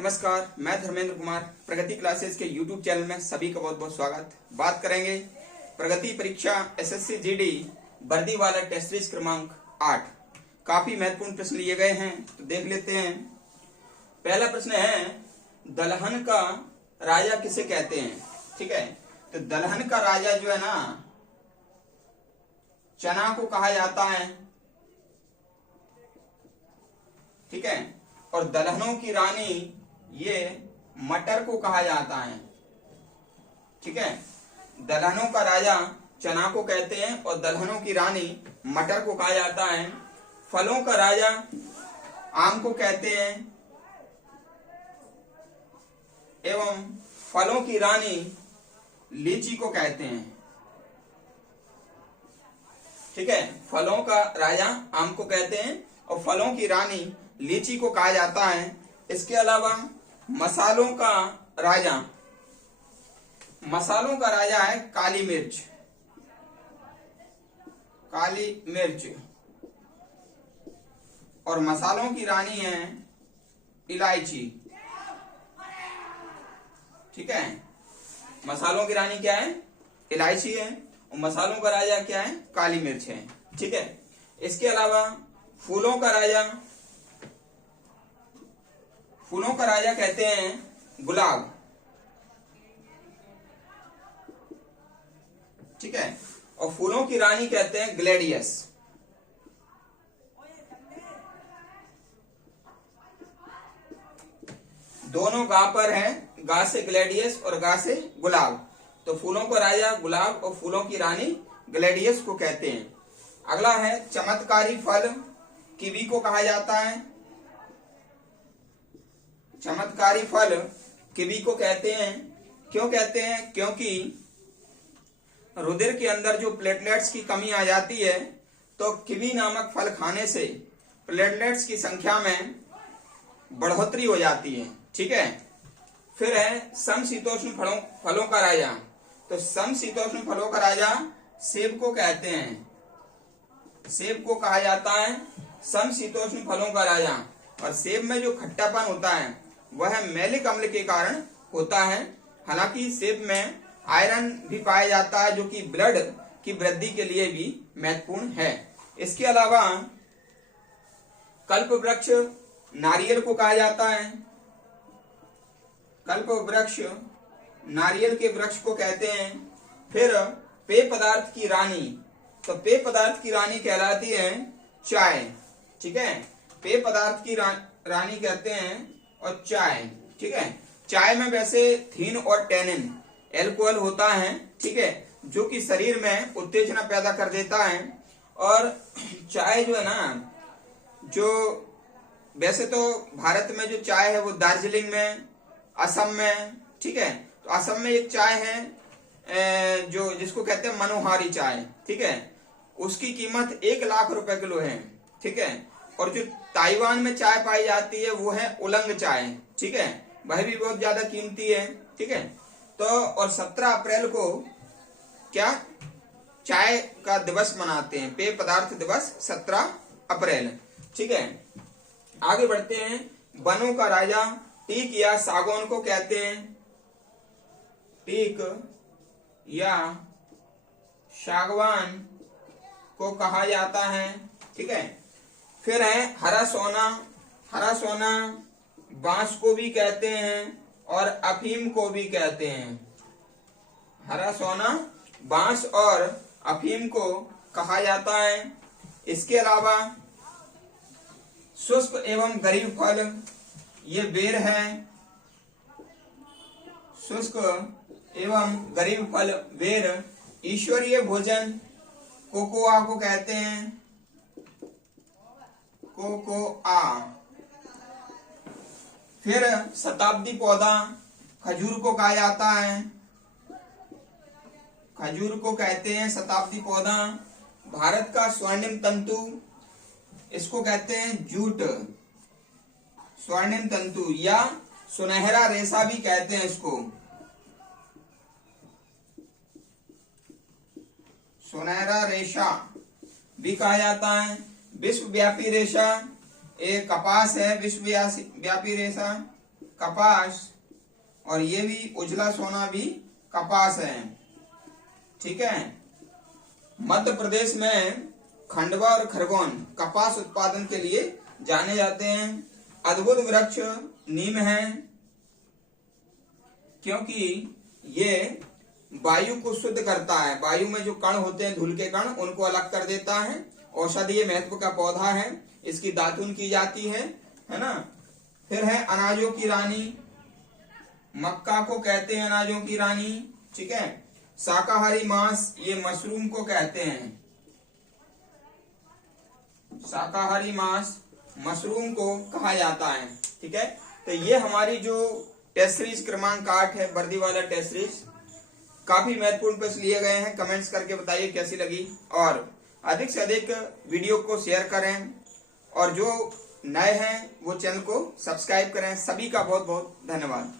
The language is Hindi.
नमस्कार, मैं धर्मेंद्र कुमार प्रगति क्लासेस के YouTube चैनल में सभी का बहुत बहुत स्वागत। बात करेंगे प्रगति परीक्षा एसएससी जीडी वर्दी वाला टेस्ट सीरीज क्रमांक 8। काफी महत्वपूर्ण प्रश्न लिए गए हैं, तो देख लेते हैं। पहला प्रश्न है, दलहन का राजा किसे कहते हैं? ठीक है, तो दलहन का राजा जो है ना, चना को कहा जाता है। ठीक है, और दलहनों की रानी ये मटर को कहा जाता है। ठीक है, दलहनों का राजा चना को कहते हैं और दलहनों की रानी मटर को कहा जाता है। फलों का राजा आम को कहते हैं एवं फलों की रानी लीची को कहते हैं। ठीक है, फलों का राजा आम को कहते हैं और फलों की रानी लीची को कहा जाता है। इसके अलावा मसालों का राजा है काली मिर्च। काली मिर्च और मसालों की रानी है इलायची। ठीक है, मसालों की रानी क्या है? इलायची है और मसालों का राजा क्या है? काली मिर्च है। ठीक है, इसके अलावा फूलों का राजा कहते हैं गुलाब। ठीक है, और फूलों की रानी कहते हैं ग्लेडियस। दोनों गा पर है, गा से ग्लेडियस और गा से गुलाब। तो फूलों का राजा गुलाब और फूलों की रानी ग्लेडियस को कहते हैं। अगला है, चमत्कारी फल कीवी को कहा जाता है। चमत्कारी फल कीवी को कहते हैं। क्यों कहते हैं? क्योंकि रुधिर के अंदर जो प्लेटलेट्स की कमी आ जाती है, तो कीवी नामक फल खाने से प्लेटलेट्स की संख्या में बढ़ोतरी हो जाती है। ठीक है, फिर है समशीतोष्ण फलों का राजा। तो समशीतोष्ण फलों का राजा सेब को कहते हैं। सेब को कहा जाता है समशीतोष्ण फलों का राजा। और सेब में जो खट्टापन होता है वह मैलिक अम्ल के कारण होता है। हालांकि सेब में आयरन भी पाया जाता है, जो कि ब्लड की वृद्धि के लिए भी महत्वपूर्ण है। इसके अलावा कल्प वृक्ष नारियल को कहा जाता है। कल्प वृक्ष नारियल के वृक्ष को कहते हैं। फिर पेय पदार्थ की रानी, तो पेय पदार्थ की रानी कहलाती है चाय। ठीक है, पेय पदार्थ की रानी कहते हैं और चाय। ठीक है, चाय में वैसे थीन और टैनिन एल्कोहल होता है। ठीक है, जो कि शरीर में उत्तेजना पैदा कर देता है। और चाय जो है ना, जो वैसे तो भारत में जो चाय है वो दार्जिलिंग में, असम में, ठीक है, तो असम में एक चाय है जो जिसको कहते हैं मनोहारी चाय। ठीक है, उसकी कीमत 1 लाख रुपए किलो है। ठीक है, और जो ताइवान में चाय पाई जाती है वो है उलंग चाय। ठीक है, वह भी बहुत ज्यादा कीमती है। ठीक है, तो और 17 अप्रैल को क्या चाय का दिवस मनाते हैं, पेय पदार्थ दिवस 17 अप्रैल। ठीक है, आगे बढ़ते हैं। वनों का राजा टीक या सागौन को कहते हैं। टीक या सागवान को कहा जाता है। ठीक है, फिर है हरा सोना। हरा सोना बांस को भी कहते हैं और अफीम को भी कहते हैं। हरा सोना बांस और अफीम को कहा जाता है। इसके अलावा शुष्क एवं गरीब फल, ये बेर है। शुष्क एवं गरीब फल बेर। ईश्वरीय भोजन कोकोआ को कहते हैं। कोकोआ। फिर शताब्दी पौधा खजूर को कहा जाता है। खजूर को कहते हैं शताब्दी पौधा। भारत का स्वर्णिम तंतु, इसको कहते हैं जूट। स्वर्णिम तंतु या सुनहरा रेशा भी कहते हैं इसको। सुनहरा रेशा भी कहा जाता है। विश्वव्यापी रेशा एक कपास है, विश्वव्यापी रेशा कपास, और ये भी उजला सोना भी कपास है। ठीक है। मध्य प्रदेश में खंडवा और खरगोन कपास उत्पादन के लिए जाने जाते हैं। अद्भुत वृक्ष नीम है, क्योंकि ये वायु को शुद्ध करता है। वायु में जो कण होते हैं, धूल के कण, उनको अलग कर देता है। औषधीय महत्व का पौधा है, इसकी दातुन की जाती है ना। फिर है अनाजों की रानी, मक्का को कहते हैं अनाजों की रानी। ठीक है। शाकाहारी मांस, ये मशरूम को कहते हैं। शाकाहारी मांस मशरूम को कहा जाता है। ठीक है। तो ये हमारी जो टेस्ट सीरीज क्रमांक 8 है, वर्दी वाला टेस्ट सीरीज, काफी महत्वपूर्ण प्रश्न लिए गए हैं। कमेंट्स करके बताइए कैसी लगी, और अधिक से अधिक वीडियो को शेयर करें, और जो नए हैं वो चैनल को सब्सक्राइब करें। सभी का बहुत बहुत धन्यवाद।